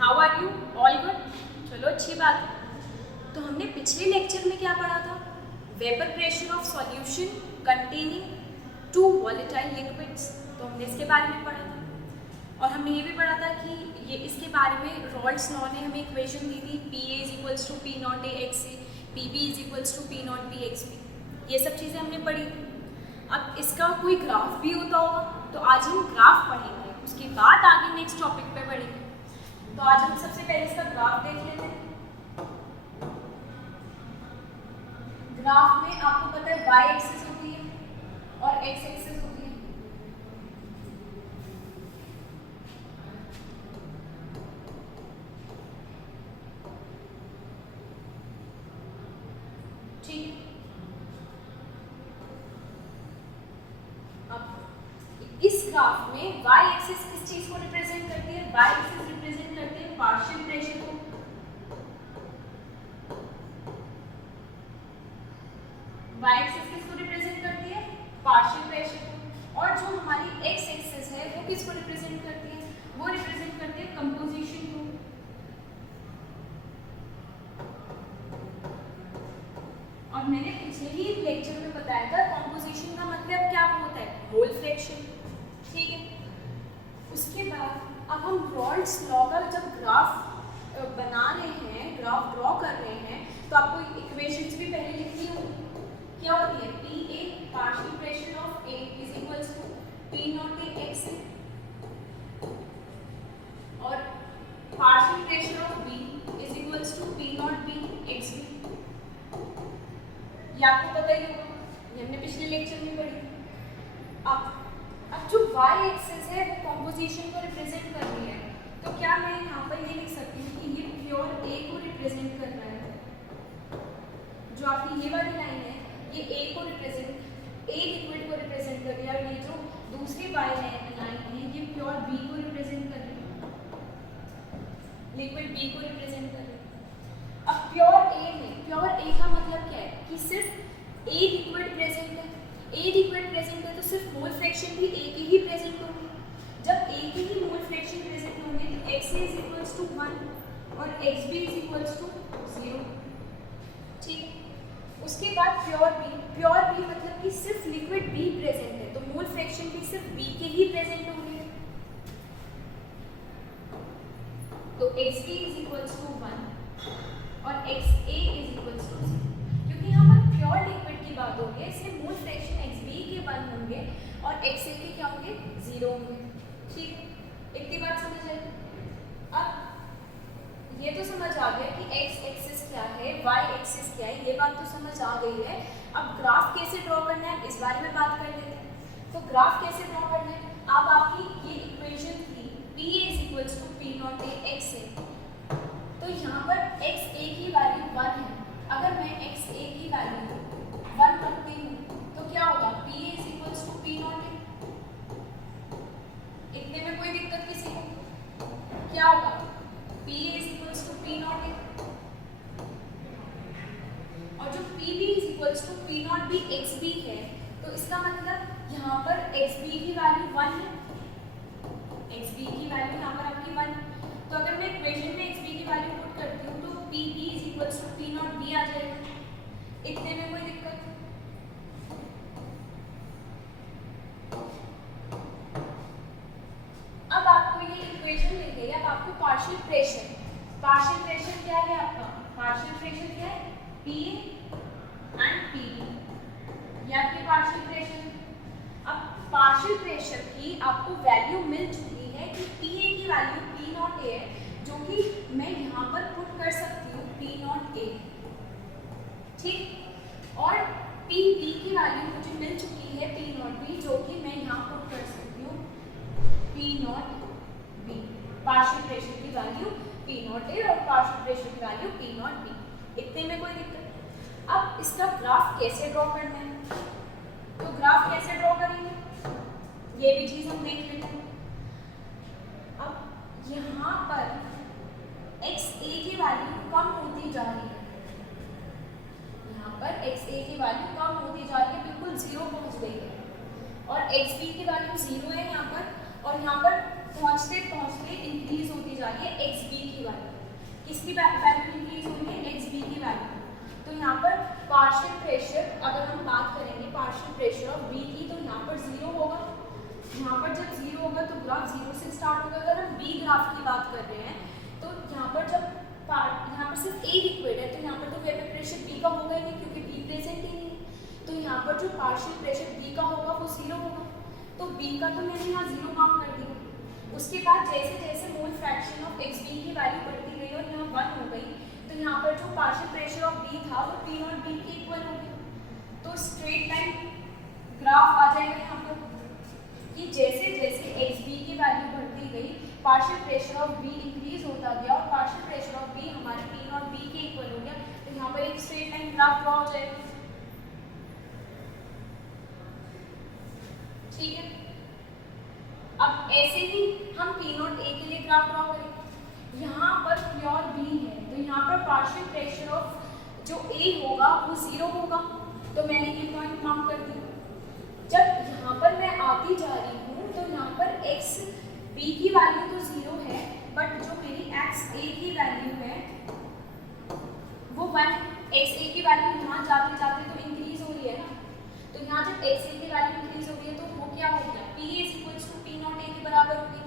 How are you? All good? चलो अच्छी बात है। तो हमने पिछले लेक्चर में क्या पढ़ा था? Vapour pressure of solution containing two volatile liquids. तो हमने इसके बारे में पढ़ा था और हमने ये भी पढ़ा था कि ये इसके बारे में रॉल्स लॉ ने हमें इक्वेशन दी थी, P A is equals to P not A X A, P B is equals to P not B X B. ये सब चीज़ें हमने पढ़ी थी। अब इसका कोई ग्राफ भी होता होगा, तो आज हम ग्राफ पढ़ेंगे, उसके बाद आगे नेक्स्ट टॉपिक पे पढ़ेंगे। तो आज हम सबसे पहले इसका ग्राफ देख लेते हैं। ग्राफ में आपको पता है y एक्सिस होती है और x एक्सिस होती है। ठीक है, अब इस ग्राफ में y एक्सिस किस चीज को रिप्रेजेंट करती है? y एक्सिस रिप्रेजेंट करती है पार्शियल प्रेशर को। y एक्सिस किसको रिप्रेजेंट करती है? पार्शियल प्रेशर को। और जो हमारी x एक्सिस है वो किसको रिप्रेजेंट करती है? वो रिप्रेजेंट करती है कंपोजिशन को। और मैंने पिछले ही लेक्चर में बताया था कंपोजिशन का मतलब क्या होता है? Mole fraction. ठीक है, उसके बाद अब हम रॉल्स लॉ का जब ग्राफ बना रहे हैं, ग्राफ ड्रॉ कर रहे हैं, तो आपको इक्वेशंस भी पहले लिखनी होगी। क्या होती है? P A partial pressure of A is equals to P not A X A और partial pressure of B is equals to P not B X B. ये आपको पता ही होगा, ये हमने पिछले लेक्चर में पढ़ी थी। अब जो y एक्सिस है वो कंपोजिशन को रिप्रेजेंट कर रही है, तो क्या मैं यहाँ पर ये लिख सकती हूँ कि ये प्योर A को रिप्रेजेंट कर रहा है। जो आपकी ये वाली लाइन है ये A को रिप्रेजेंट, A लिक्विड को रिप्रेजेंट कर रही है, और ये जो दूसरी लाइन है ये प्योर B को रिप्रेजेंट कर रही है, लिक्विड B को रिप्रेजेंट कर रही है। अब प्योर A में, प्योर A का मतलब क्या है कि सिर्फ A लिक्विड प्रेजेंट है। A लिक्विड प्रेजेंट है तो सिर्फ मोल फ्रैक्शन भी A के ही प्रेजेंट होंगे। जब A के ही मोल फ्रैक्शन प्रेजेंट होंगे तो XA इज इक्वल्स टू 1 और XB इज इक्वल्स टू 0। ठीक, उसके बाद प्योर B, प्योर B मतलब कि सिर्फ लिक्विड B प्रेजेंट है, तो मोल फ्रैक्शन भी सिर्फ B के ही प्रेजेंट होंगे, तो XB इज इक्वल्स टू 1 और XA इज इक्वल्स टू 0। क्योंकि यहाँ पर प्योर लिक्विड की बात हो रही है, इसलिए मोल फ्रैक्शन XB के 1 होंगे और XA के क्या होंगे? 0 होंगे। ठीक है, इतनी बात समझ आई। अब ये तो समझ आ गया कि x एक्सिस क्या है, y एक्सिस क्या है, ये बात तो समझ आ गई है। अब ग्राफ कैसे ड्रॉ करना है इस बारे में बात कर लेते हैं। तो ग्राफ कैसे ड्रॉ करना है? अब आपकी ये इक्वेशन थी P is equals to P not A X A, तो यहाँ पर x a की वैल्यू 1 है। अगर मैं x a की वैल्यू 1 रखती हूँ तो क्या होगा? P a is equals to P not A. इतने में कोई दिक्कत किसी को? क्या होगा? P a is equals to P not A और जो P b is equals to P not b X B है, तो इसका मतलब यहाँ पर एक्स बी की वैल्यू 1 है, एक्स बी की वैल्यू यहाँ पर आपकी 1। तो अगर मैं इक्वेशन में एक्स बी की वैल्यू पुट करती हूँ तो P b is equals to P not b आ जाएगा। इतने में कोई दिक्कत? अब आपको ये इक्वेशन मिल गई। अब आपको पार्शियल प्रेशर, पार्शियल प्रेशर क्या है आपका? पार्शियल प्रेशर क्या है? P एंड P B, ये आपकी पार्शियल प्रेशर। अब पार्शियल प्रेशर की आपको वैल्यू मिल चुकी है कि P A की वैल्यू P नॉट A है, जो कि मैं यहाँ पर पुट कर सकती हूँ P नॉट A। ठीक, और P B की वैल्यू मुझे मिल चुकी है P नॉट B, जो कि मैं यहाँ पुट कर सकती हूँ P not B। Partial pressure की वैल्यू P नॉट A और पार्शियल प्रेशर की वैल्यू P नॉट B। इतने में कोई दिक्कत? अब इसका ग्राफ कैसे ड्रॉ करना है? तो ग्राफ कैसे ड्रॉ करेंगे ये भी चीज हम देख लेते हैं। अब यहाँ पर XA की वैल्यू कम होती जा रही है, यहाँ पर XA की वैल्यू कम होती जा रही है, बिल्कुल 0 पहुँच गई है, और XB की वैल्यू 0 है यहाँ पर, और यहाँ पर पहुँचते पहुँचते इंक्रीज होती जा रही है XB की किसकी वैल्यू इंक्रीज हो रही है, एक्स बी की वैल्यू। तो यहाँ पर पार्शियल प्रेशर, अगर हम बात करेंगे पार्शियल प्रेशर ऑफ बी की, तो यहाँ पर जीरो होगा। यहाँ पर जब जीरो होगा तो ग्राफ जीरो से स्टार्ट होगा। अगर हम बी ग्राफ की बात कर रहे हैं तो यहाँ पर जब यहाँ पर सिर्फ ए लिक्विड है तो यहाँ पर तो वेपर प्रेशर बी का होगा ही नहीं, क्योंकि बी प्रेजेंट ही नहीं है। तो यहाँ पर जो पार्शियल प्रेशर बी का होगा वो जीरो होगा। तो बी का तो मैंने यहाँ जीरो काउंट कर दिया। उसके बाद जैसे जैसे mole fraction of X B की वैल्यू बढ़ती गई और यहाँ 1 हो गई, तो यहाँ पर जो पार्शियल प्रेशर ऑफ बी था वो पी नॉट बी के इक्वल हो गया। तो स्ट्रेट लाइन ग्राफ आ जाएगा यहाँ पर कि जैसे जैसे एक्स बी की वैल्यू बढ़ती गई, partial pressure of B increase होता गया और पार्शियल प्रेशर ऑफ बी हमारे पी नॉट बी के इक्वल हो गया। तो यहाँ पर एक स्ट्रेट लाइन ग्राफ ड्रॉ हो जाएगा। ठीक है, अब ऐसे ही हम पी नॉट ए के लिए ग्राफ ड्रॉ करेंगे। यहाँ पर प्योर बी है तो यहाँ पर पार्शियल प्रेशर ऑफ जो ए होगा वो जीरो होगा। तो मैंने ये पॉइंट मार्क कर दिया। जब यहाँ पर मैं आती जा रही हूँ तो यहाँ पर एक्स बी की वैल्यू तो जीरो है, बट जो मेरी एक्स ए की वैल्यू है वो 1। एक्स ए की वैल्यू यहाँ जाते जाते तो इंक्रीज हो रही है ना। तो यहाँ जब एक्स ए की वैल्यू इंक्रीज हो रही है तो वो क्या हो गया, P A equals to P not A के बराबर हो गई।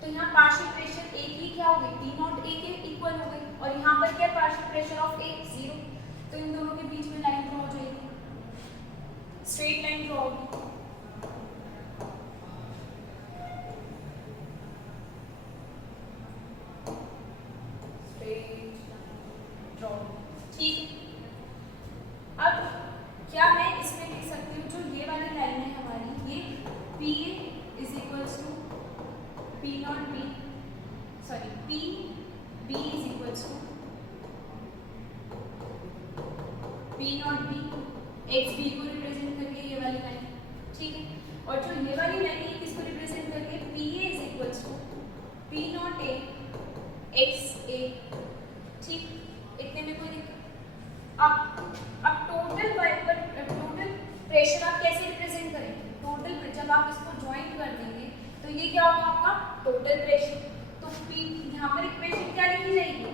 तो यहाँ पार्शियल प्रेशर ए की क्या हो गई, पी नॉट ए के इक्वल हो गई। और यहाँ पर क्या partial pressure of A zero. तो इन दोनों के बीच में लाइन ड्रॉ हो जाएगी, स्ट्रेट लाइन ड्रॉ होगी। ठीक है, अब क्या मैं इसमें लिख सकती हूँ, जो ये वाली लाइन है हमारी, ये P A is equals to P not B, sorry P B is equals to P not B, X B को रिप्रेजेंट करके ये वाली लाइन। ठीक है, और जो ये वाली लाइन है किसको रिप्रेजेंट करके, P A is equals to P not A X A. ठीक, इतने में कोई दिक्कत। अब टोटल प्रेशर आप कैसे रिप्रेजेंट करेंगे, टोटल जब आप इसको ज्वाइन कर देंगे तो ये क्या होगा आपका टोटल प्रेशर। तो पी यहाँ पर इक्वेशन क्या लिखी जाएगी,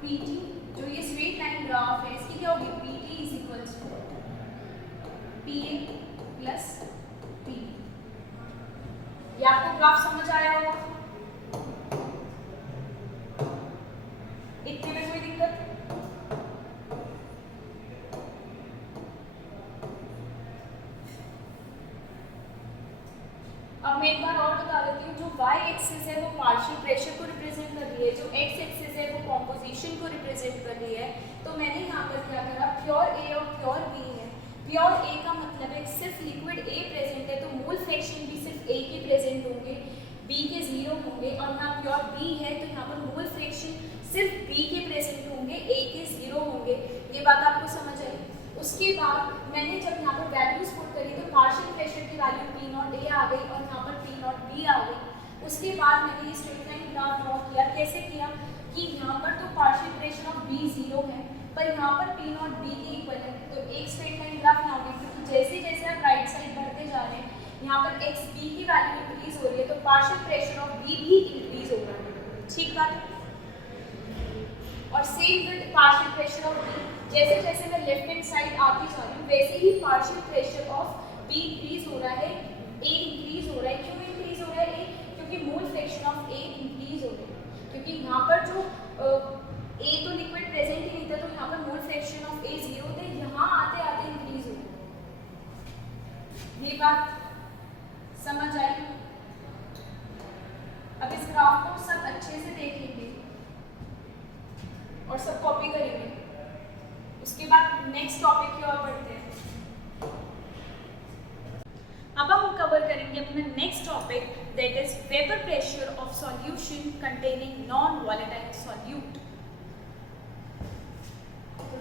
पीटी, जो ये स्ट्रेट लाइन ग्राफ है इसकी क्या होगी, P T is equals to P A plus P. ये आपको ग्राफ समझ आया होगा, इतने में कोई दिक्कत। अब मैं एक बार और बता देती हूँ, जो y एक्सिस है वो पार्शियल प्रेशर को रिप्रेजेंट कर रही है, जो x एक्सिस है वो कॉम्पोजिशन को रिप्रेजेंट कर रही है। तो मैंने यहाँ पर क्या करा, प्योर A और प्योर B है। प्योर A का मतलब है सिर्फ लिक्विड A प्रेजेंट है तो मोल फ्रैक्शन भी सिर्फ A के प्रेजेंट होंगे, B के जीरो होंगे। और यहाँ प्योर B है तो यहाँ पर मोल फ्रैक्शन सिर्फ B के प्रेजेंट होंगे, A के जीरो होंगे। ये बात आपको समझ आई। उसके बाद मैंने जब यहाँ पर वैल्यूज पुट करी तो पार्शियल प्रेशर की वैल्यू पी नॉट ए आ गई और यहाँ पर पी नॉट बी आ गई। उसके बाद मैंने ये स्ट्रेट लाइन ग्राफ ड्रॉ किया। कैसे किया कि यहाँ पर तो partial pressure of B zero है पर यहाँ पर पी नॉट बी के इक्वल है। तो एक स्ट्रेट लाइन ग्राफ यहाँ होगी, क्योंकि जैसे जैसे आप राइट साइड बढ़ते जा रहे हैं यहाँ पर एक्स बी की वैल्यू इंक्रीज हो रही है तो पार्शियल प्रेशर ऑफ बी भी इंक्रीज हो रहा है। ठीक बात है। और same with partial pressure of B, जैसे जैसे मैं लेफ्ट हैंड साइड आती जा रही हूँ वैसे ही partial pressure of B increase हो रहा है, ए इंक्रीज हो रहा है। क्यों इंक्रीज हो रहा है ए, क्योंकि मोल फ्रैक्शन ऑफ ए इंक्रीज हो रहा है। क्योंकि यहाँ पर जो ए तो लिक्विड प्रेजेंट ही नहीं था तो यहाँ पर मोल फ्रैक्शन ऑफ ए जीरो थे, यहाँ आते आते इंक्रीज हो रहा है। ये बात समझ आई। अब इस ग्राफ को सब अच्छे से देखेंगे और सब कॉपी करेंगे। उसके बाद नेक्स्ट टॉपिक की ओर बढ़ते हैं। अब हम कवर करेंगे अपना next topic, that is vapour pressure of solution containing non volatile solute.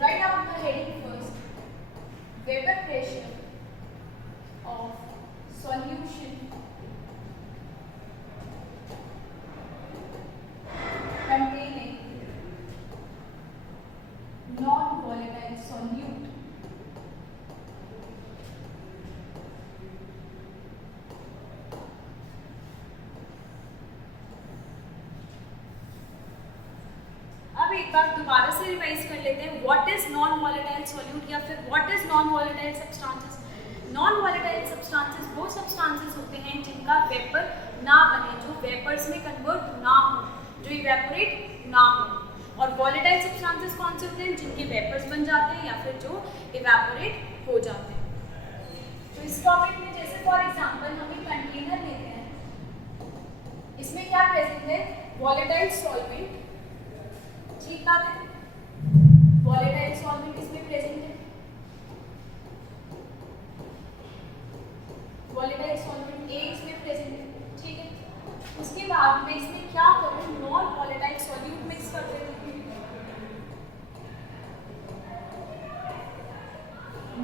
Right down the heading first, vapour pressure of solution containing non-volatile solute. बार दोबारा से रिवाइज कर लेते हैं what is non volatile solute या फिर what is non volatile substances. Non volatile substances वो substances होते हैं जिनका वेपर ना बने, जो वेपर्स में कन्वर्ट ना हो, जो इवेपोरेट ना हो। और वॉलेटाइल सब्सटेंसेस कौन से होते हैं? जिनके वेपर्स बन जाते हैं या फिर जो इवेपोरेट हो जाते हैं। तो इस टॉपिक में जैसे फॉर एग्जांपल हम एक कंटेनर लेते हैं, इसमें क्या प्रेजेंट है? वॉलेटाइल सॉल्वेंट, ठीक बात है, वॉलेटाइल सॉल्वेंट इसमें प्रेजेंट है, वॉलेटाइल सॉल्वेंट ए इसमें प्रेजेंट है, ठीक है। उसके बाद मैं इसमें क्या करूं? नॉन वॉलेटाइल सॉल्यूट मिक्स कर देती हूँ,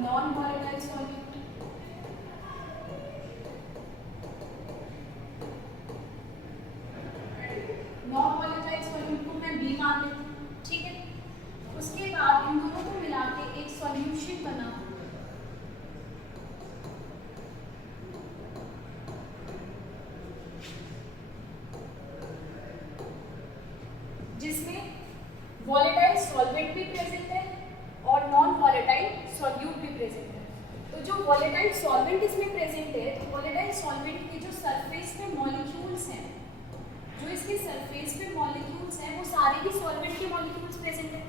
non volatile solute, non volatile solute को मैं बी मान लेती हूँ, ठीक है। उसके बाद इन दोनों को मिला के एक सॉल्यूशन बना, जिसमें वॉलेटाइल सॉल्वेंट भी प्रेजेंट है और नॉन वॉलेटाइल सॉल्यूट भी प्रेजेंट है। तो जो वॉलेटाइल सॉल्वेंट इसमें प्रेजेंट है, तो वॉलेटाइल सॉल्वेंट के जो सरफेस पे मॉलिक्यूल्स हैं, जो इसके सरफेस पे मॉलिक्यूल्स हैं, वो सारे ही सॉल्वेंट के मॉलिक्यूल्स प्रेजेंट हैं।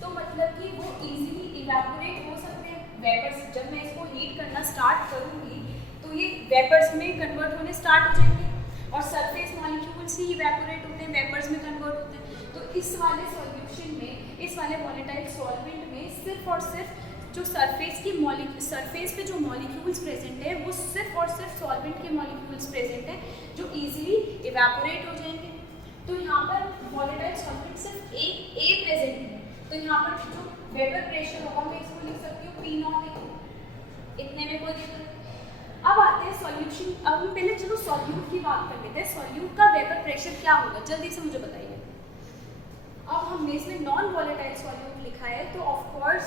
तो मतलब कि वो इजीली इवेपोरेट हो सकते हैं वेपर्स। जब मैं इसको हीट करना स्टार्ट करूँगी तो ये वेपर्स में कन्वर्ट होने स्टार्ट हो जाएंगे और सरफेस मॉलिक्यूल्स ही इवेपोरेट होते हैं, वेपर्स में कन्वर्ट होते हैं। तो इस वाले सॉल्यूशन में, इस वाले वॉलेटाइल सॉल्वेंट में सिर्फ और सिर्फ जो सरफेस पे जो मॉलिक्यूल्स प्रेजेंट है वो सिर्फ और सिर्फ सॉल्वेंट के मॉलिक्यूल्स प्रेजेंट है जो इजीली इवेपोरेट हो जाएंगे। तो यहाँ पर वॉलेटाइल सॉल्वेंट सिर्फ ए प्रेजेंट है, तो यहाँ पर जो वेपर प्रेशर होगा मैं इसको लिख सकती हूँ P0, इतने में कोई दिक्कत नहीं। अब आते हैं सॉल्यूशन। अब हम पहले चलो सॉल्यूट की बात कर लेते हैं। सॉल्यूट का वेपर प्रेशर क्या होगा, जल्दी से मुझे बताइए। अब हमने इसमें नॉन वॉलेटाइल सॉल्यूट लिखा है, तो ऑफ कोर्स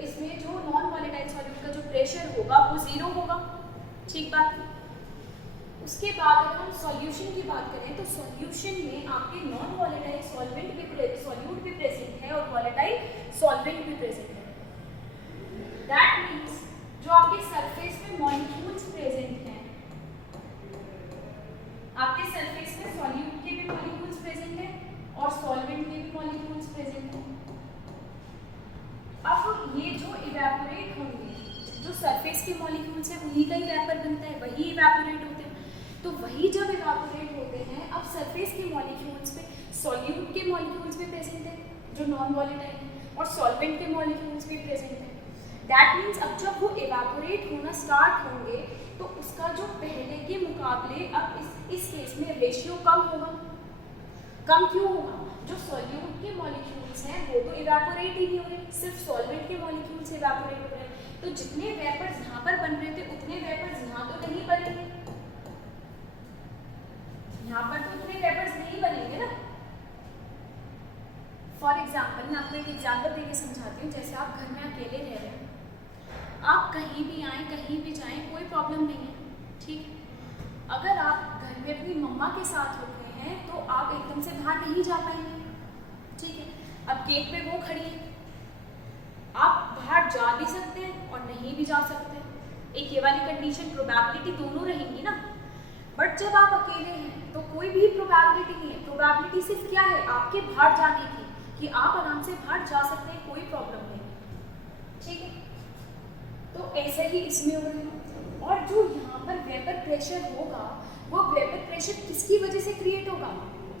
इसमें जो नॉन वॉलेटाइल सॉल्यूट का जो प्रेशर होगा वो 0 होगा, ठीक बात। उसके बाद अगर हम सॉल्यूशन की बात करें तो सॉल्यूशन में आपके नॉन वॉलेटाइल सॉल्वेंट भी सॉल्यूट भी प्रेजेंट है और वॉलेटाइल सॉल्वेंट भी प्रेजेंट है। दैट मीन्स जो आपके सरफेस पे मॉलिक्यूल्स प्रेजेंट हैं, आपके सरफेस में सॉल्यूट के भी मॉलिक्यूल्स प्रेजेंट है और सॉल्वेंट के भी मॉलिक्यूल्स प्रेजेंट हैं। अब ये जो इवेपोरेट होंगे, जो सरफेस के मॉलिक्यूल्स हैं उन्हीं का ही वेपर बनता है, वही इवेपोरेट होते हैं। तो वही जब इवेपोरेट होते हैं, अब सरफेस के मॉलिक्यूल्स पे सॉल्यूट के मॉलिक्यूल्स भी प्रेजेंट है जो नॉन वॉलेटाइल है और सॉल्वेंट के मॉलिक्यूल्स भी प्रेजेंट है। दैट मीन्स अब जब वो इवेपोरेट होना स्टार्ट होंगे तो उसका जो पहले के मुकाबले अब इस केस में रेशियो कम होगा। कम क्यों होगा? जो सॉल्यूट के मॉलिक्यूल्स हैं वो तो इवेपोरेट ही नहीं हो रहे, सिर्फ सॉल्वेंट के मॉलिक्यूल्स इवेपोरेट हो रहे हैं। तो जितने वेपर्स यहाँ पर बन रहे थे उतने वेपर्स यहाँ तो नहीं बनेंगे, यहाँ पर तो उतने वेपर्स नहीं बनेंगे ना। फॉर एग्जाम्पल मैं आपको एक एग्जाम्पल देके समझाती हूँ। जैसे आप घर में अकेले रह रहे हैं, आप कहीं भी आएँ कहीं भी जाएँ कोई प्रॉब्लम नहीं है, ठीक है। अगर आप घर में अपनी मम्मा के साथ होते हैं तो आप एकदम से बाहर नहीं जा पाएंगे, ठीक है। अब गेट पे वो खड़ी है, आप बाहर जा भी सकते हैं और नहीं भी जा सकते हैं, एक ये वाली कंडीशन, प्रोबेबिलिटी दोनों रहेंगी ना। बट जब आप अकेले हैं तो कोई भी प्रोबेबिलिटी नहीं है। प्रोबेबिलिटी सिर्फ क्या है? आपके बाहर जाने की, कि आप आराम से बाहर जा सकते हैं, कोई प्रॉब्लम नहीं, ठीक है। तो ऐसा ही इसमें होगा। और जो यहाँ पर वेपर प्रेशर होगा वो वेपर प्रेशर किसकी वजह से क्रिएट होगा?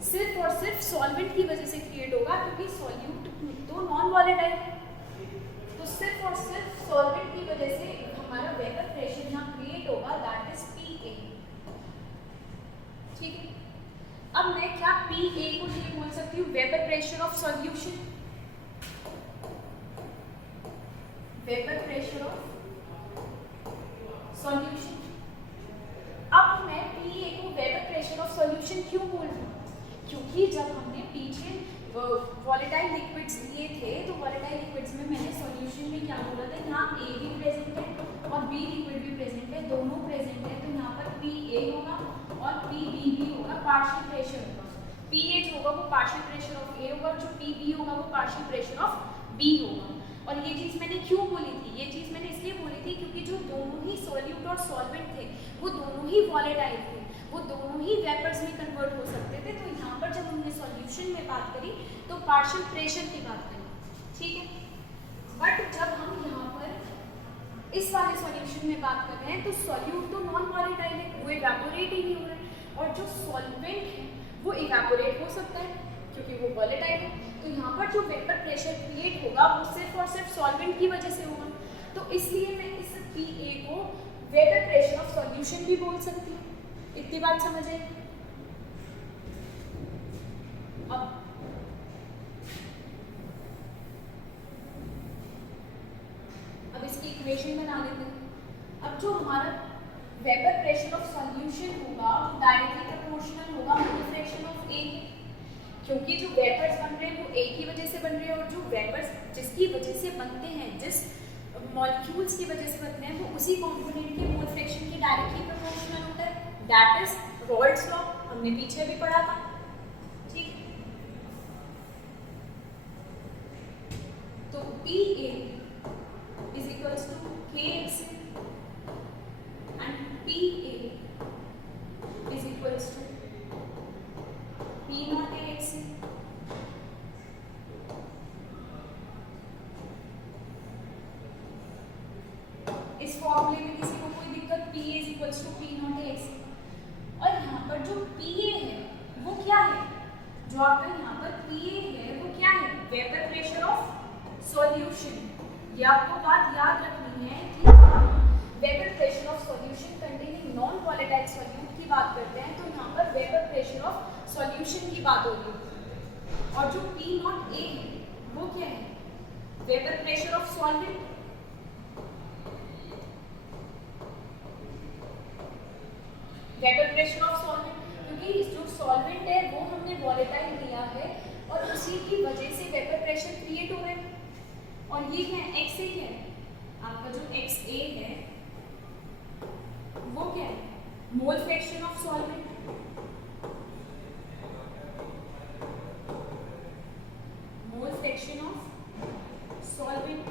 सिर्फ और सिर्फ सॉल्वेंट की वजह से क्रिएट होगा, क्योंकि सॉल्यूट तो नॉन वॉलेटाइल है। तो सिर्फ और सिर्फ सॉल्वेंट की वजह से हमारा वेपर प्रेशर यहाँ क्रिएट होगा, दैट इज PA, ठीक है। अब मैं क्या PA को ये बोल सकती हूँ? Vapour pressure of solution, vapour pressure of solution. अब मैं PA को वेपर प्रेशर ऑफ सॉल्यूशन क्यों बोल रही हूँ? क्योंकि जब हमने पीछे वॉलेटाइल लिक्विड्स लिए थे तो वॉलेटाइल लिक्विड्स में मैंने सॉल्यूशन में क्या बोला था? यहाँ A भी प्रेजेंट है और B लिक्विड भी प्रेजेंट है, दोनों प्रेजेंट है। तो यहाँ पर PA होगा और PB भी होगा, पार्शियल प्रेशर होगा। पी ए जो होगा वो पार्शियल प्रेशर ऑफ ए होगा, जो पी बी होगा वो पार्शियल प्रेशर ऑफ बी होगा। और ये चीज़ मैंने क्यों बोली थी, ये चीज़ मैंने इसलिए बोली थी क्योंकि जो दोनों ही सॉल्यूट और सॉल्वेंट थे वो दोनों ही वॉलेटाइल थे, वो दोनों ही वेपर्स में कन्वर्ट हो सकते थे। तो यहाँ पर जब हमने सॉल्यूशन में बात करी तो पार्शियल प्रेशर की बात करी, ठीक है। बट जब हम यहाँ पर इस वाले सॉल्यूशन में बात कर रहे हैं तो सॉल्यूट तो नॉन वॉलेटाइल है, वो इवेपोरेट ही नहीं हो रहा है, और जो सॉल्वेंट है वो इवेपोरेट हो सकता है क्योंकि वो वॉलेटाइल है। तो यहाँ पर जो वेपर प्रेशर क्रिएट होगा वो सिर्फ और सिर्फ सॉल्वेंट की वजह से होगा। तो इसलिए मैं इस पी ए को वेपर प्रेशर ऑफ सॉल्यूशन भी बोल सकती हूँ। इतनी बात समझ आई। अब इसकी इक्वेशन बना लेते हैं। अब जो हमारा वेपर प्रेशर ऑफ सॉल्यूशन होगा डायरेक्टली प्रोपोर्शनल होगा मोल फ्रैक्शन ऑफ ए, क्योंकि जो वेपर्स बन रहे हैं वो ए की वजह से बन रहे हैं, और जो वेपर्स जिसकी वजह से बनते हैं, जिस मॉलिक्यूल्स की वजह से बनते हैं, वो उसी कंपोनेंट के मोल फ्रैक्शन के डायरेक्टली प्रोपोर्शनल होता है। दैट इज रॉल्ड्स लॉ, हमने पीछे भी पढ़ा था, ठीक। तो P A is equals to K X and PA is equals to P naught AX। इस फॉर्मूले में किसी को कोई दिक्कत, PA is equals to P naught AX। और यहाँ पर जो PA है वो क्या है, जो आपका यहाँ पर PA है वो क्या है, वेपर प्रेशर ऑफ सॉल्यूशन। ये आपको बात याद रखनी है कि vapour pressure of solution containing non volatile solute की बात करते हैं तो यहाँ पर वेपर प्रेशर ऑफ सॉल्यूशन की बात होगी। और जो पी नॉट ए है वो क्या है, vapour pressure of solvent. Vapour pressure of solvent, क्योंकि जो सॉल्वेंट है वो हमने वॉलेटाइल लिया है और उसी की वजह से वेपर प्रेशर क्रिएट हो रहा है। और ये क्या है, एक्स ए क्या है, आपका जो एक्स ए है वो क्या है, mole fraction of solvent. Mole fraction of solvent,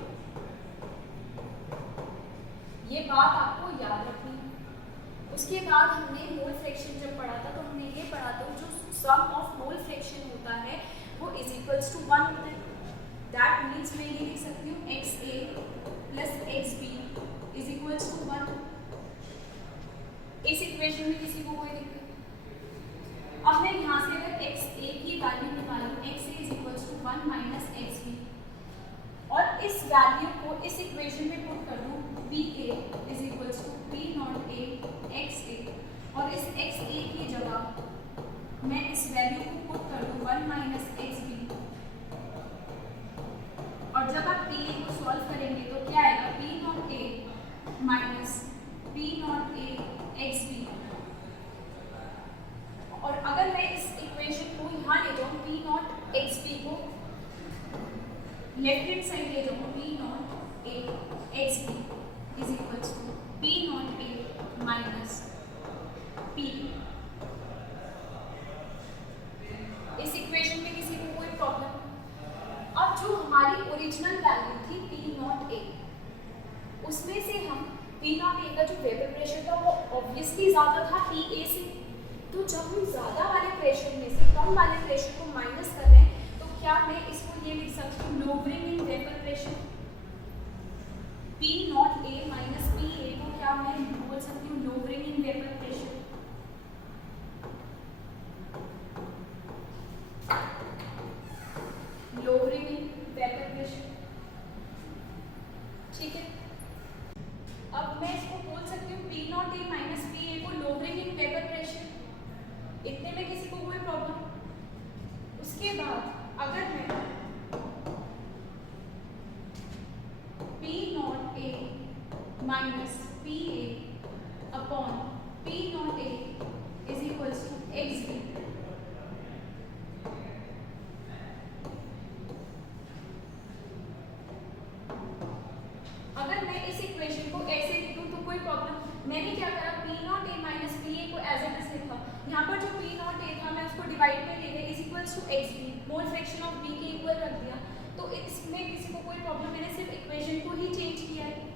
ये बात आपको याद रखनी है। उसके बाद हमने मोल फ्रैक्शन जब पढ़ा था तो हमने ये पढ़ा था जो सम ऑफ मोल फ्रैक्शन होता है वो इज इक्वल्स टू 1 होता है। दैट मीन्स मैं ये लिख सकती हूँ X A plus X B is equals to 1। इस इक्वेशन में किसी को कोई दिक्कत। अब मैं यहाँ से अगर एक्स ए की वैल्यू निकालूँ, X A is equals to 1 minus X B, और इस वैल्यू को इस इक्वेशन में पुट कर दूँ, P A is equals to P not A X A, और इस एक्स ए की जगह मैं इस वैल्यू को पुट कर दूँ 1 माइनस एक्स बी, और जब आप पी ए को सॉल्व करेंगे तो क्या आएगा, P not A minus P not A X B. और अगर मैं इस इक्वेशन को यहाँ ले जाऊँ, पी नॉट एक्स बी को लेफ्ट हैंड साइड ले जाऊँ, P not A X B is equals to P not A minus P. इस इक्वेशन में किसी को कोई प्रॉब्लम? अब जो हमारी ओरिजिनल वैल्यू थी पी नॉट ए, उसमें से हम पी नॉट ए का जो वेपर प्रेशर था वो ऑब्वियसली ज़्यादा था पी ए से। तो जब हम ज़्यादा वाले प्रेशर में से कम वाले प्रेशर को माइनस कर रहे हैं तो क्या मैं इसको ये लिख सकती हूँ, lowering in vapour pressure. P not A minus P ए को क्या मैं बोल सकती हूँ, lowering in vapour pressure. Lowering in vapour pressure, ठीक है। अब मैं इसको बोल सकती हूँ P not A minus P ए को लोअरिंग इन वेपर प्रेशर। इतने में किसी को कोई प्रॉब्लम? उसके बाद अगर मैं P not A minus P A upon P not A is equals to X B, अगर मैं इस इक्वेशन को ऐसे लिखूं तो कोई प्रॉब्लम? मैंने क्या करा, P not A minus P ए को एज इट इज लिखा। यहाँ पर जो पी नॉट ए था मैं उसको डिवाइड में ले गई, xb, mole fraction of b के इक्वल रख दिया, तो इसमें किसी को कोई प्रॉब्लम, मैंने सिर्फ इक्वेशन को ही चेंज किया है।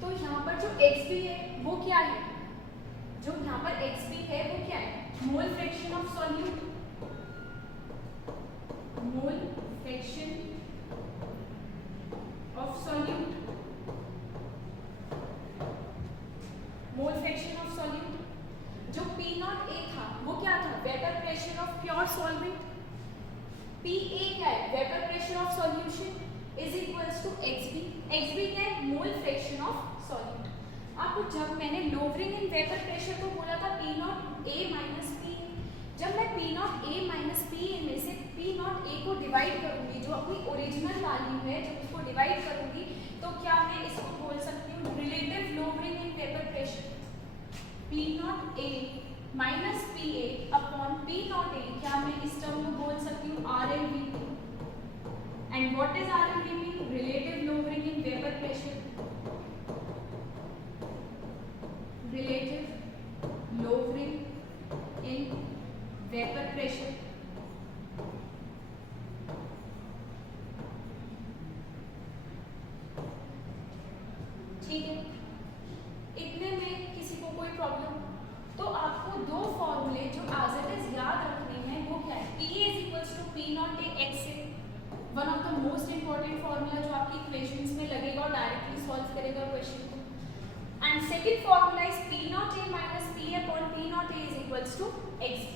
तो यहाँ पर जो xb है वो क्या है, जो यहाँ पर xb है वो क्या है, mole fraction of solute, mole fraction of solute, mole fraction of solute. जो P नॉट A था वो क्या था, vapour pressure of pure solvent. PA क्या है, vapour pressure of solution is equals to xb, xb क्या है, मोल फ्रैक्शन ऑफ सॉल्यूट। आपको जब मैंने लोवरिंग इन वेपर प्रेशर को बोला था P not A minus P, जब मैं P not A minus P में से P नॉट A को डिवाइड करूंगी, जो अपनी ओरिजिनल वैल्यू है, जब उसको डिवाइड करूंगी तो क्या मैं इसको बोल सकती हूँ relative lowering in vapour pressure. P not A minus PA upon P not A, क्या मैं इस टर्म को बोल सकती हूँ RLVP। And what is RLVP, relative lowering in vapour pressure, relative lowering in vapor pressure। ठीक है, इतने में किसी को कोई प्रॉब्लम? तो आपको दो फॉर्मूले जो एज इट इज याद रखने हैं वो क्या है, PA is equals to P naught A x A, one of the most important formula जो आपकी इक्वेशंस में लगेगा और डायरेक्टली सॉल्व करेगा क्वेश्चन को। And second formula is P naught A minus P upon P naught A is equals to xb।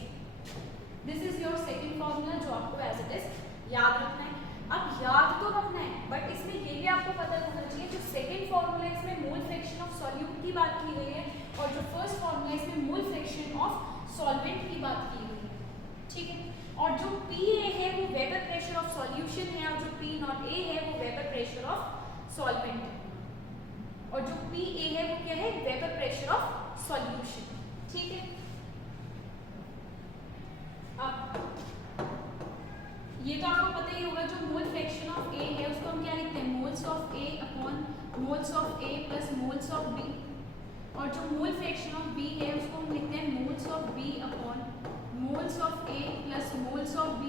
This is your second formula जो आपको as it is याद रखना है। अब याद तो रखना है, बट इसमें ये भी आपको पता होना चाहिए, जो सेकंड फॉर्मूला इसमें मोल फ्रैक्शन ऑफ सॉल्यूट की बात की गई है, और जो फर्स्ट फॉर्मूला इसमें मोल फ्रैक्शन ऑफ सॉल्वेंट की बात की गई है। ठीक है, और जो PA है वो वेपर प्रेशर ऑफ सॉल्यूशन है, और जो P naught A है वो वेपर प्रेशर ऑफ सॉल्वेंट है, और जो PA है वो क्या है, वेपर प्रेशर ऑफ सॉल्यूशन। ठीक है, अब ये तो आपको पता ही होगा, जो मोल फ्रैक्शन ऑफ A है उसको हम क्या लिखते हैं, moles of A upon moles of A plus moles of B, और जो मोल फ्रैक्शन ऑफ B है उसको हम लिखते हैं moles of B upon moles of A plus moles of B।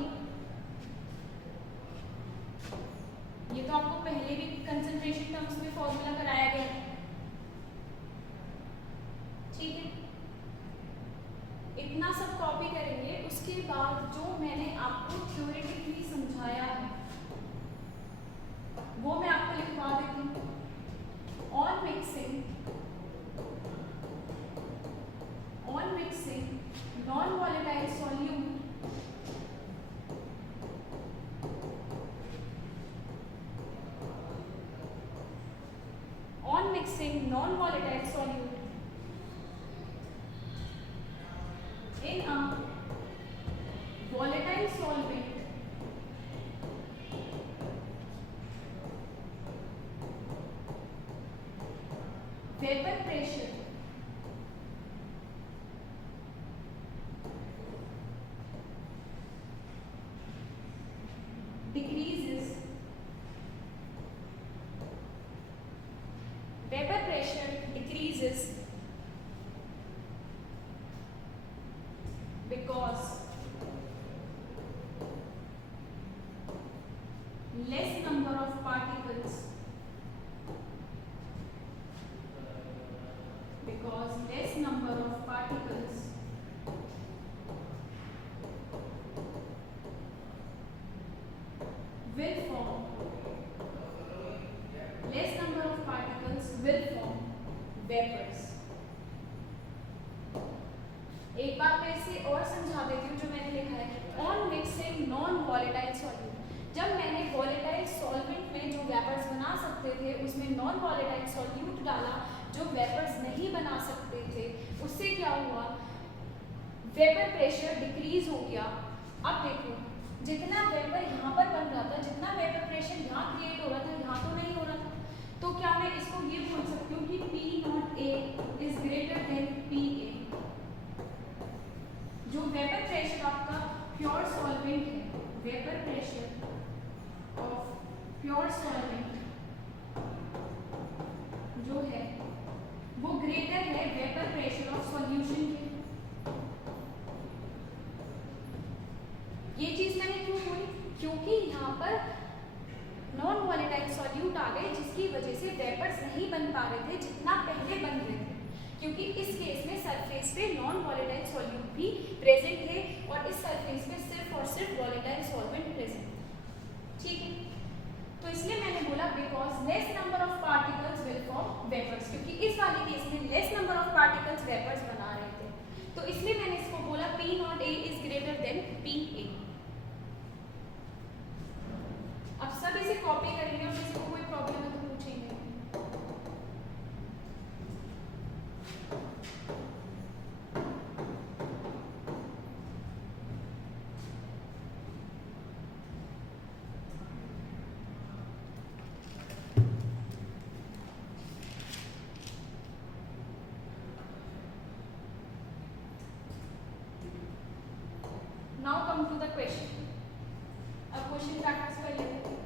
ये तो आपको पहले भी कंसंट्रेशन टर्म्स में फॉर्मूला कराया गया है। ठीक है, इतना सब कॉपी करेंगे, उसके बाद जो मैंने आपको थ्योरेटिकली समझाया है वो मैं आपको लिखवा देती हूँ। On mixing non volatile solute in a volatile solvent vapor pressure decreases, vapor pressure decreases because less number of particles will form vapors। एक बार मैं इसे और समझा देती हूँ, जो मैंने लिखा है on mixing non volatile solute. जब मैंने वॉलेटाइल सॉल्वेंट में जो वेपर्स बना सकते थे उसमें नॉन वॉलेटाइल सॉल्यूट डाला जो वेपर्स नहीं बना सकते थे, उससे क्या हुआ, वेपर प्रेशर डिक्रीज हो गया। अब देखो जितना वेपर यहाँ पर बन रहा था, जितना वेपर प्रेशर यहाँ क्रिएट हो रहा था यहाँ तो नहीं हो रहा था, तो क्या मैं इसको ये बोल सकती हूँ कि P not A is greater than PA। जो वेपर प्रेशर आपका प्योर सॉल्वेंट है, vapour pressure of pure solvent जो है वो ग्रेटर है वेपर प्रेशर ऑफ सॉल्यूशन के। ये चीज मैंने क्यों बोली? क्योंकि यहाँ पर नॉन वॉलेटाइल सॉल्यूट आ गए जिसकी वजह से वेपर्स नहीं बन पा रहे थे जितना पहले बन रहे थे, क्योंकि इस केस में सरफेस पे नॉन वॉलेटाइल सॉल्यूट भी प्रेजेंट थे और इस सरफेस पे सिर्फ और सिर्फ वॉलेटाइल सॉल्वेंट प्रेजेंट थे। ठीक है, तो इसलिए मैंने बोला because less number of particles will form vapours, क्योंकि इस वाले केस में less number of particles vapours बना रहे थे, तो इसलिए मैंने इसको बोला P not A is greater than PA। अब सब इसे कॉपी करेंगे और किसी को कोई प्रॉब्लम है तो पूछेंगे। Now come to the question. अब क्वेश्चन प्रैक्टिस कर लेते हैं।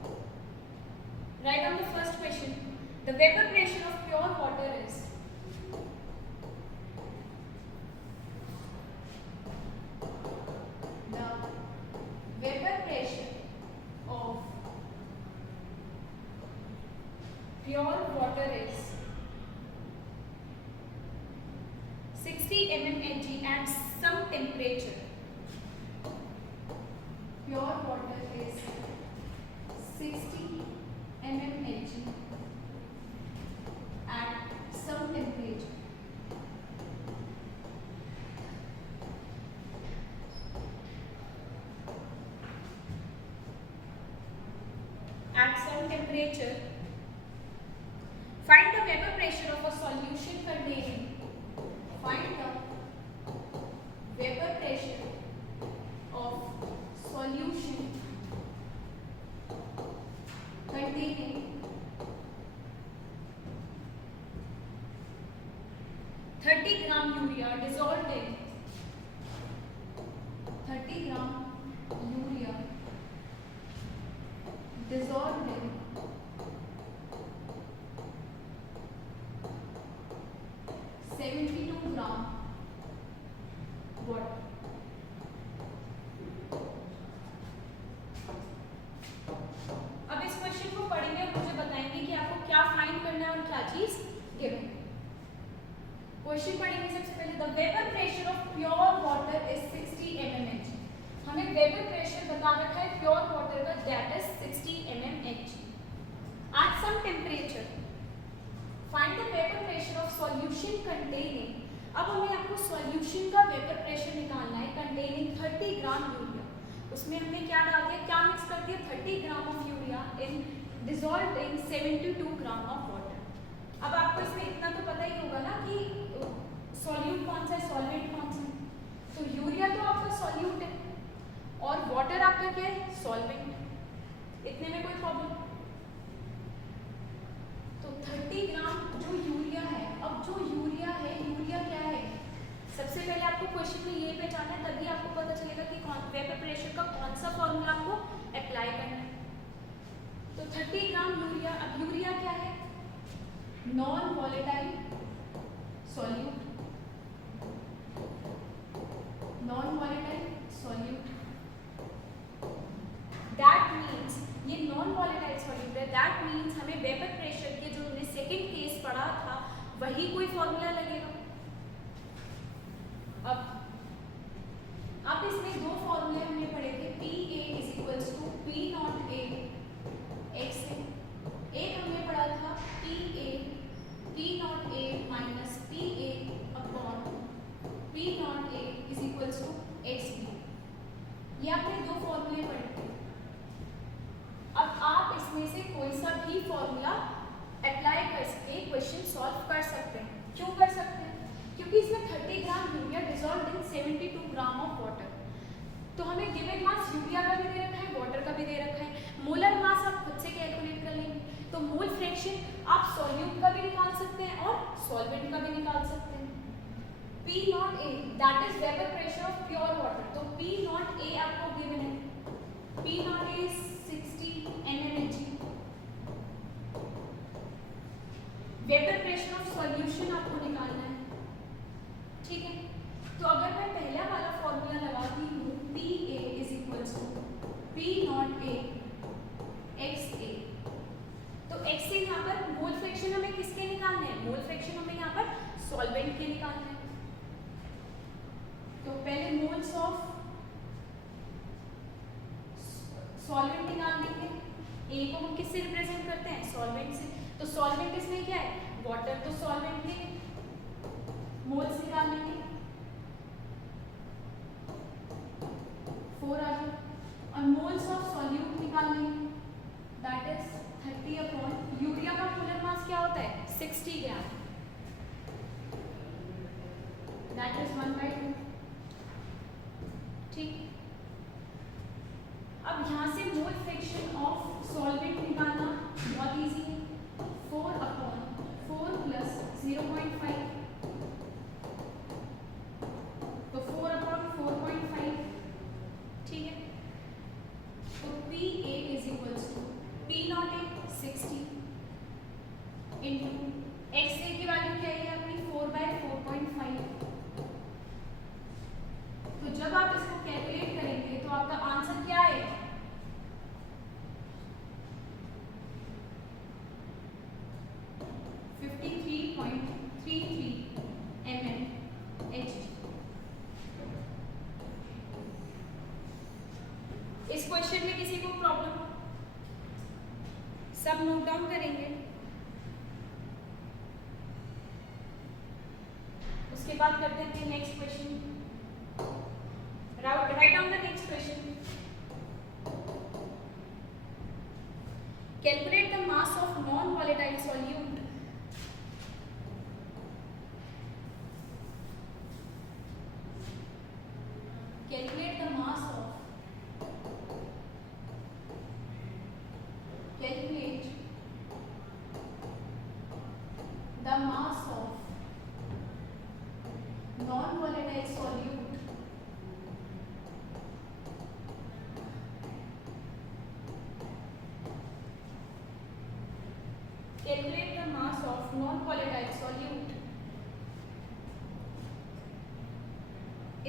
Write on the first question. The vapor pressure of pure water is the vapor pressure of pure water is 60 mmHg at some temperature. Pure water is 60 mmHg at some temperature. At some temperature, find the vapor pressure of a solution containing. Find the vapor pressure of solution containing 30 gram urea dissolved in 30 gram urea dissolved in 72 gram water. अब इस question को पढ़ेंगे और मुझे बताएंगे कि आपको क्या फाइंड करना है और क्या चीज गिवन। क्वेश्चन पढ़ेंगे सबसे पहले the vapour pressure of pure water is 60 mmHg। हमें वेपर प्रेशर बता रखा है प्योर वाटर का, that is 60 mmHg at some temperature. Find the vapour pressure of solution containing. अब हमें आपको सॉल्यूशन का वेपर प्रेशर निकालना है कंटेनिंग 30 ग्राम यूरिया। उसमें हमने क्या डाल दिया, क्या मिक्स कर दिया, 30 gram of urea in dissolved in 72 gram of water. अब आपको इसमें इतना तो पता ही होगा ना कि सॉल्यूट कौन सा है, सॉल्वेंट कौन सा है। तो यूरिया तो आपका सॉल्यूट है और वाटर आपका क्या है, सॉल्वेंट। इतने में कोई प्रॉब्लम? तो 30 ग्राम जो यूरिया है, अब जो यूरिया है, यूरिया क्या है, सबसे पहले आपको क्वेश्चन में ये पहचानना है, तभी आपको पता चलेगा कि वेपर प्रेशर का कौन सा फॉर्मूला आपको अप्लाई करना है। तो 30 ग्राम यूरिया, अब यूरिया क्या है, non volatile solute, non volatile solute. That means ये नॉन वॉलेटाइल सॉल्यूट है, दैट मीन्स हमें वेपर प्रेशर के जो हमने सेकेंड केस पढ़ा था वही कोई फॉर्मूला लगेगा। अब इसमें दो फॉर्मूले हमने पढ़े थे, PA is equals to P not A x से। एक हमने पढ़ा था PA P not A minus PA upon P not A is equals to XB। ये आपने दो फॉर्मूले पढ़े थे। अब आप इसमें से कोई सा भी फॉर्मूला अप्लाई करके क्वेश्चन सॉल्व कर सकते हैं। क्यों कर सकते हैं? क्योंकि इसमें 30 gram urea dissolved in 72 gram of water. तो हमें गिवन मास यूरिया का भी दे रखा है, वाटर का भी दे रखा है। मोलर मास आप खुद से कैलकुलेट कर लेंगे। तो मोल फ्रैक्शन आप सॉल्यूट का भी निकाल सकते हैं और सॉल्वेंट का भी निकाल सकते हैं। P not A that is vapour pressure of pure water. तो P नॉट A आपको गिवन है, P not A 60 mmHg vapour pressure of solution आपको निकालना है, ठीक है। तो अगर मैं पहला वाला फॉर्मूला लगाती हूँ P A is equals to P not A X A, तो एक्स ए यहाँ पर मोल फ्रैक्शन हमें किसके निकालने हैं, मोल फ्रैक्शन हमें यहाँ पर सॉल्वेंट के निकालने हैं। तो पहले मोल्स ऑफ सॉल्वेंट निकाल लेंगे, ए को हम किससे रिप्रेजेंट करते हैं, सॉल्वेंट से। तो सॉल्वेंट इसमें क्या है, वाटर, तो सॉल्वेंट के मोल्स निकाल लेंगे, 4 आ गया, और मोल्स ऑफ सॉल्यूट निकाल लेंगे, दैट इज 30 अपॉन यूरिया का मोलर मास क्या होता है 60 ग्राम, दैट इज 1/2, ठीक। अब यहाँ से मोल फ्रैक्शन ऑफ सॉल्वेंट निकालना बहुत इजी है, 4 अपॉन 4 प्लस 0.5, तो 4 अपॉन 4.5, ठीक है। तो P A is equals to P not A 60 into X A की वैल्यू क्या है अपनी 4/4.5। तो जब आप इसको कैलकुलेट करेंगे तो आपका आंसर क्या है, 53.33 mmHg। इस क्वेश्चन में किसी को प्रॉब्लम, सब नोट डाउन करेंगे, उसके बाद करते हैं next question. Write down the next question. Calculate the mass of non-volatile solute. Calculate the mass of. Calculate the mass of non-volatile solute calculate the mass of non-volatile solute।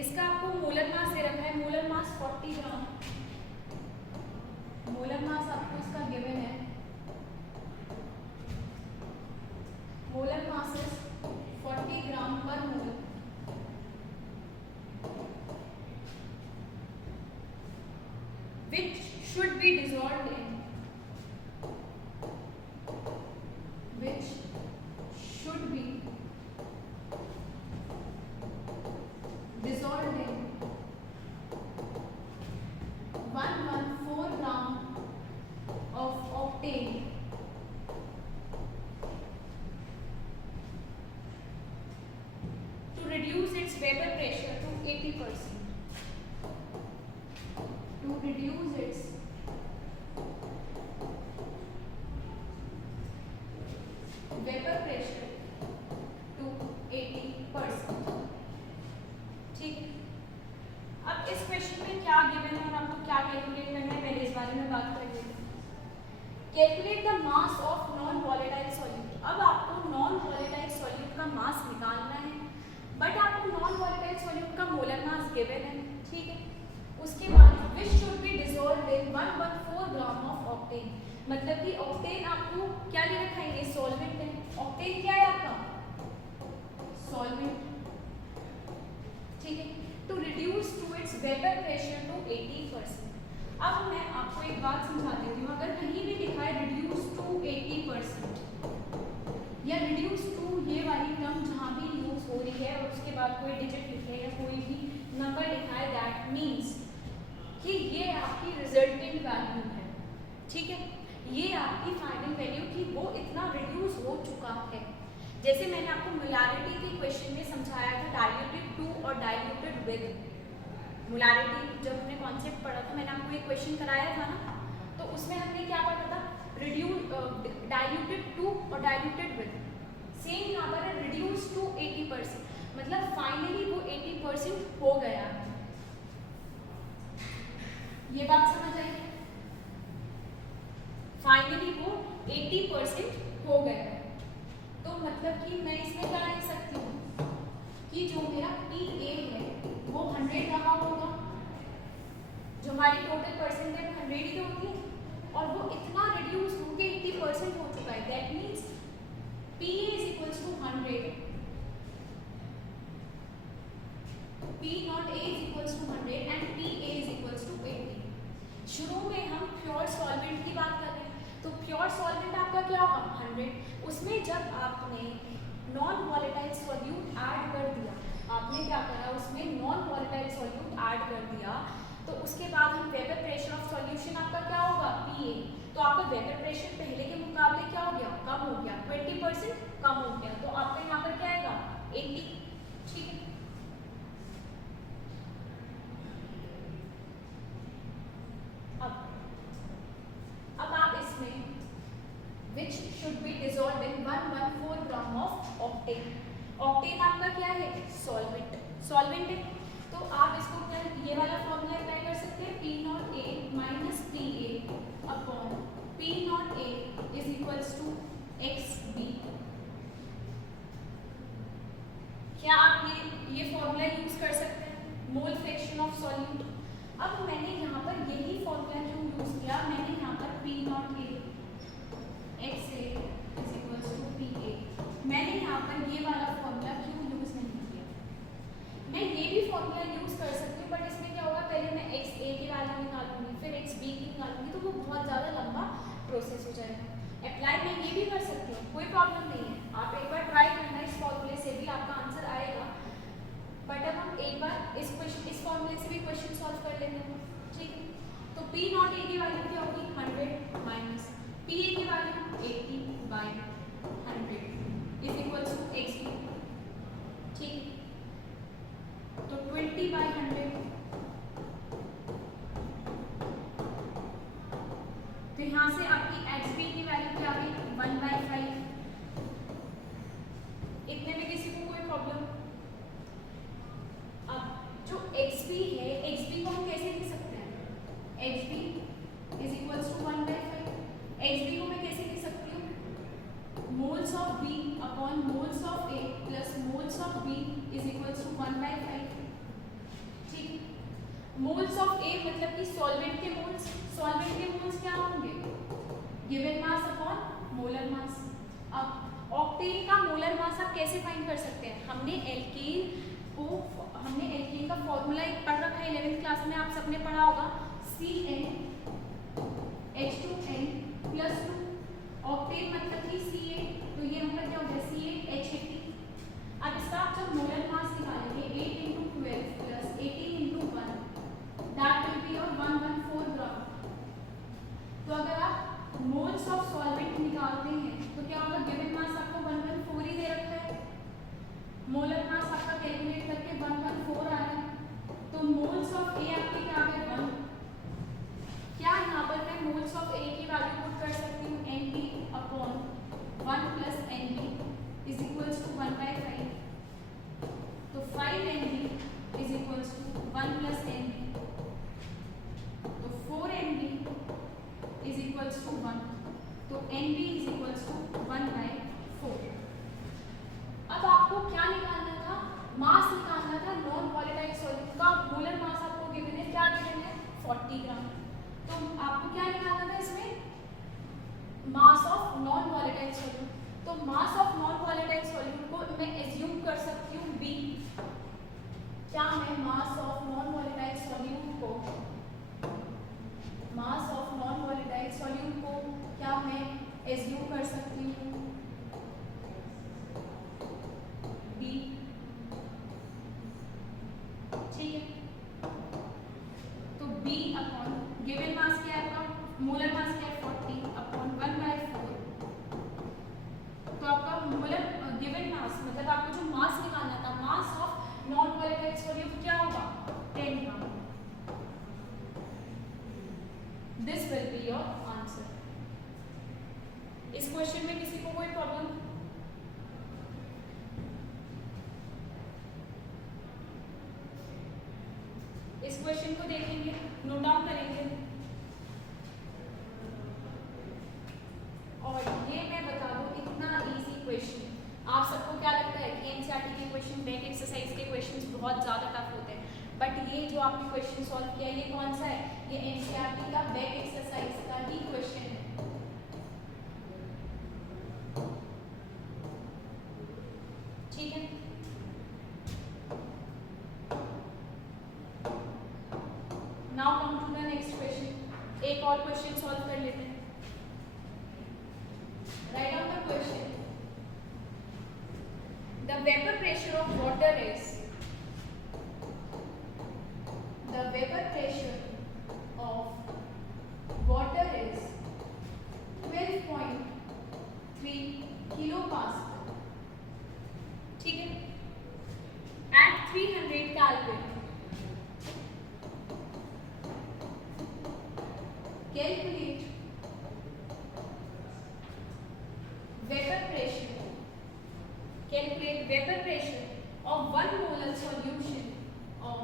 इसका आपको molar mass दे रखा है, molar mass 40 ग्राम, molar mass आपको इसका given है, molar mass is 40 ग्राम पर मोल, which should be dissolved in, which should be dissolved in 114 gram of octane to reduce its vapor pressure to 80%, to reduce its vapour pressure to 80%, ठीक। अब इस question में क्या given है और आपको क्या कैलकुलेट करना है, पहले इस बारे में बात करेंगे। Calculate the mass of non volatile solute. अब आपको नॉन वॉलेटाइल सॉल्यूट का मास निकालना है, बट आपको नॉन वॉलेटाइल सॉल्यूट का मोलर मास गिवन है, ठीक है। उसके बाद which should be dissolved in 114 gram of octane, मतलब कि ऑक्टेन आपको क्या ले रखा है, ये सॉल्वेंट है, ऑक्टेन क्या है आपका, सॉल्वेंट, ठीक है। To reduce to its vapour pressure to 80%। अब मैं आपको एक बात समझा देती हूँ, अगर कहीं भी लिखा है रिड्यूस टू 80% या रिड्यूस टू, ये वाली टर्म जहाँ भी यूज हो रही है और उसके बाद कोई डिजिट लिखे है या कोई भी नंबर लिखा है, दैट मीन्स कि ये आपकी रिजल्टेंट वैल्यू है, ठीक है, ये आपकी फाइनल वैल्यू थी, वो इतना रिड्यूस हो चुका है। जैसे मैंने आपको मोलारिटी के क्वेश्चन में समझाया था, डाइल्यूटेड टू और डाइल्यूटेड विद। मोलारिटी जब हमने कॉन्सेप्ट पढ़ा था, मैंने आपको एक क्वेश्चन कराया था ना, तो उसमें हमने क्या पढ़ा था, डाइल्यूटेड टू और डाइल्यूटेड विद। सेम यहाँ पर है रिड्यूस टू 80%, मतलब फाइनली वो 80% हो गया। ये बात समझ आई, फाइनली वो 80% हो गया। तो मतलब कि मैं इसमें क्या लिख सकती हूँ कि जो मेरा PA है वो 100 रहा होगा, जो हमारी टोटल परसेंटेज 100 ही तो होती है, और वो इतना रिड्यूस हो के 80% हो चुका है। That means PA is equals to 100, P0 A is equals to 100 and PA is equals to 80। शुरू में हम प्योर सॉल्वेंट की बात कर रहे हैं, तो प्योर सॉल्वेंट आपका क्या होगा 100, उसमें जब आपने नॉन वॉलेटाइल सॉल्यूट ऐड कर दिया, आपने क्या करा उसमें नॉन वॉलेटाइल सॉल्यूट ऐड कर दिया, तो उसके बाद हम वेपर प्रेशर ऑफ सॉल्यूशन आपका क्या होगा PA, तो आपका वेपर प्रेशर पहले के मुकाबले क्या हो गया, कम हो गया, 20% कम हो गया, तो आपका यहाँ पर क्या आएगा 80। ठीक है, अब आप इसमें which should be dissolved in 114 gram of octane. Octane आपका क्या है सॉल्वेंट है, तो आप इसको क्या ये वाला फॉर्मूला अप्लाई कर सकते हैं P0A minus PA upon P0A is equals to XB। क्या आप ये फॉर्मूला यूज कर सकते हैं, मोल फ्रैक्शन ऑफ सॉल्यूट। अब मैंने यहाँ पर यही फॉर्मूला क्यों यूज किया, मैंने यहाँ पर P0A XA is equals to PA, मैंने यहाँ पर ये वाला फॉर्मूला क्यों यूज नहीं किया। मैं ये भी फॉर्मूला यूज कर सकती हूँ, बट इसमें क्या होगा पहले मैं XA की वैल्यू निकालूंगी फिर XB की निकालूंगी, तो वो बहुत ज़्यादा लंबा प्रोसेस हो जाएगा। अप्लाई मैं ये भी कर सकती हूँ, कोई प्रॉब्लम नहीं है, आप एक बार ट्राई करना, इस फॉर्मूले से भी आपका आंसर आएगा। बट अब हम एक बार इस फॉर्मूले से भी क्वेश्चन सॉल्व कर लेते हैं। ठीक है, तो P0A की वैल्यू क्या होगी 100 माइनस PA की value 80/100 is equals to XB। ठीक, तो 20/100, तो यहाँ से आपकी XB की वैल्यू क्या आ गई 1/5। इतने में किसी को कोई प्रॉब्लम। अब जो XB है, XB को हम कैसे लिख सकते हैं, XB is equals to 1/5। XB को मैं कैसे लिख सकती हूँ, moles of B upon moles of A plus moles of B is equals to 1/5। ठीक, मोल्स ऑफ A मतलब कि सॉल्वेंट के मोल्स क्या होंगे given mass upon molar mass. अब ऑक्टेन का मोलर मास आप कैसे फाइंड कर सकते हैं, हमने एल्केन का फॉर्मूला एक पढ़ रखा है 11th क्लास में, आप सबने पढ़ा होगा CnH2n + 2। ऑक्टेन मतलब कि Ca, तो ये हमारा क्या हो गया CaH80। अब इसका आप जब मोलर मास निकालेंगे 8 × 12 + 18 × 1 दैट विल बी योर 114 ग्राम। तो अगर आप मोल्स ऑफ सॉल्वेंट निकालते हैं तो क्या होगा, गिवन मास आपको 114 ही दे रखा है, मोलर मास आपका कैलकुलेट करके 114 आ रहा है, तो मोल्स ऑफ A आपके क्या आ गए 1। क्या यहाँ पर मैं मोल्स ऑफ A की वैल्यू पुट कर सकती हूँ NB upon 1 + NB is equals to 1/5, तो 5NB is equals to 1 + NB, तो 4NB इज इक्वल्स टू 1, तो NB इज इक्वल्स टू 1/4। अब आपको क्या निकालना था, मास निकालना था नॉन वॉलेटाइल सॉल्यूट का। मोलर मास आपको गिवन है, क्या गिवन है 40 ग्राम, तो आपको क्या निकालना था इसमें mass of non volatile solute. तो mass of non volatile solute को मैं एज्यूम कर सकती हूँ B। क्या मैं mass of non volatile solute को क्या मैं एज्यूम कर सकती हूँ B। ठीक है, तो B अपॉन गिवन मास क्या है आपका, मोलर मास क्या है 40 अपॉन 1/4, तो आपका मोलर गिवन मास मतलब आपको जो मास निकालना था, mass of non volatile solute क्या होगा 10 gram. This will be your answer. इस क्वेश्चन में किसी को कोई प्रॉब्लम, इस क्वेश्चन को देखेंगे, नोट डाउन करेंगे, और ये मैं बता दूं इतना इजी क्वेश्चन आप है कि एनसीईआरटी के क्वेश्चन बैक एक्सरसाइज के क्वेश्चंस बहुत ज़्यादा टफ होते हैं, बट ये जो आपने क्वेश्चन सॉल्व किया ये कौन सा है, ये एनसीईआरटी का बैक एक्सरसाइज का ही क्वेश्चन है। ठीक है, now come to the next question. एक और क्वेश्चन सॉल्व कर लेते हैं। Write down the question. The vapor pressure of water is the vapor pressure of water is 12.3 kilopascal. ठीक है, at 300 Kelvin calculate vapor pressure. Calculate vapor pressure of 1 molar solution of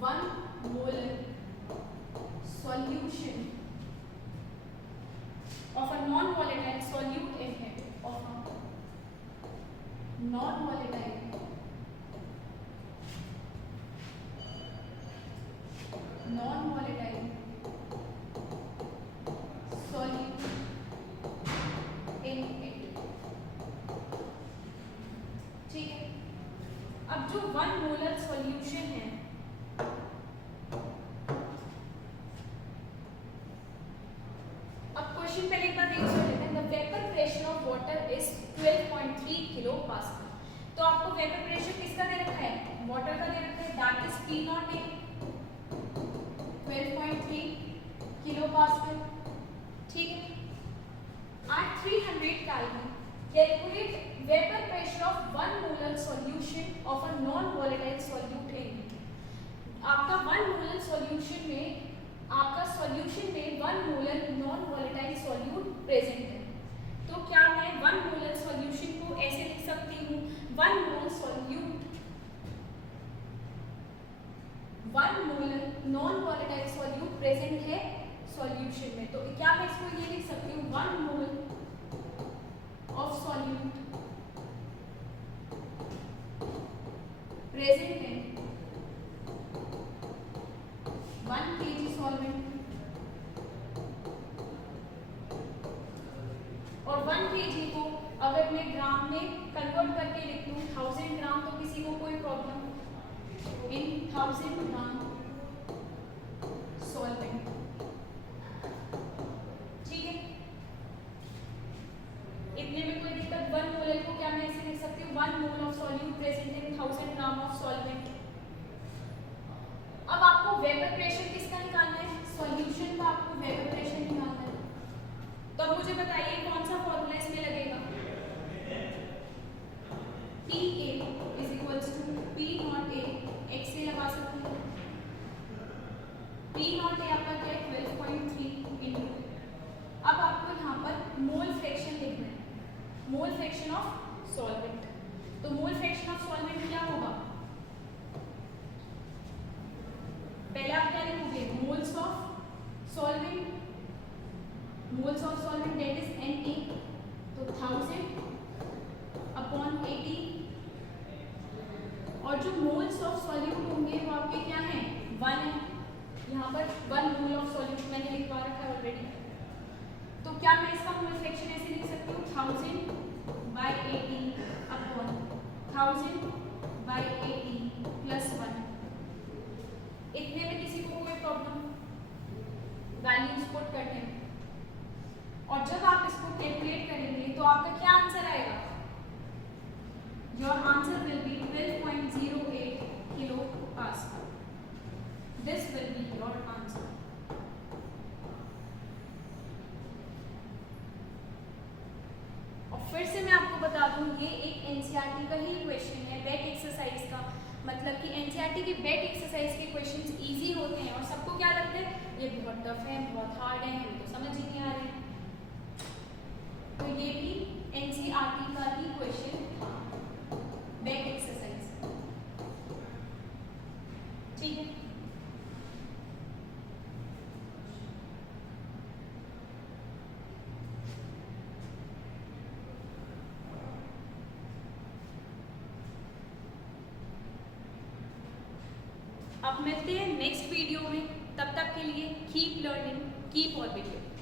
1 molar solution of a non-volatile solute in it, of a non-volatile solute in it. ठीक है, अब जो 1 molar solution है, अब question पहले एक बार रीड कर लेते हैं। The vapour pressure of water is 12.3 kilo pascal. तो आपको वेपर प्रेशर किसका दे रखा है, वाटर का दे रखा है, that is P not a 12.3 kilo pascal. ठीक है, at 300 Kelvin calculate vapor pressure of 1 molar solution of a non-volatile solute in it. आपका 1 molar solution में, आपका solution में 1 molar non-volatile solute present है। तो क्या मैं 1 molar solution को ऐसे लिख सकती हूँ, 1 molar solute, 1 molar non-volatile solute present है solution में। तो क्या मैं इसको ये लिख सकती हूँ, 1 mole of solute present in 1 kg solvent, और 1 kg को अगर मैं ग्राम में कन्वर्ट करके लिख लूँ 1000 ग्राम, तो किसी को कोई प्रॉब्लम, इन 1000 ग्राम solvent। ठीक है, इतने में कोई दिक्कत। 1 मोलर को क्या मैं ऐसे लिख सकती हूँ, 1 mole of solute present in 1000 gram of solvent. अब आपको वेपर प्रेशर किसका निकालना है, सॉल्यूशन का आपको वेपर प्रेशर निकालना है। तो अब मुझे बताइए कौन सा फॉर्मूला इसमें लगेगा, PA is equals to P not A, x से लगा सकते हैं। P नॉट A आपका क्या है, 12.3 इनटू, अब आपको यहाँ पर मोल फ्रैक्शन लिखना है, मोल फ्रैक्शन ऑफ सॉल्वेंट। तो मोल फ्रैक्शन ऑफ सॉल्वेंट क्या होगा, पहले आप क्या लिखोगे, moles of solvent, moles of solvent that is Na, तो 1000 अपॉन 80, और जो मोल्स ऑफ सॉल्यूट होंगे वो आपके क्या हैं, 1 है। यहाँ पर 1 मोल ऑफ सॉल्यूट मैंने लिखवा रखा है ऑलरेडी। तो क्या मैं इसका मोल फ्रैक्शन ऐसे लिख सकती हूँ, 1000/80 अपॉन 1000/80 प्लस 1। इतने में किसी को कोई प्रॉब्लम, वैल्यूज पुट करते हैं, और जब आप इसको कैलकुलेट करेंगे तो आपका क्या आंसर आएगा, your answer will be 12.08 kilo pascal. This will be your answer. और फिर से मैं आपको बता दूं, ये एक एनसीईआरटी का ही क्वेश्चन है, बैक एक्सरसाइज का। मतलब कि एनसीईआरटी के बैक एक्सरसाइज के क्वेश्चंस इजी होते हैं और सबको क्या लगता है ये बहुत टफ है, बहुत हार्ड है, हमें तो समझ ही नहीं आ रहे हैं। तो ये भी एनसीईआरटी का ही क्वेश्चन था, बैक एक्सरसाइज। ठीक है, अब मिलते हैं नेक्स्ट वीडियो में, तब तक के लिए कीप लर्निंग, कीप ऑर्बिटिंग।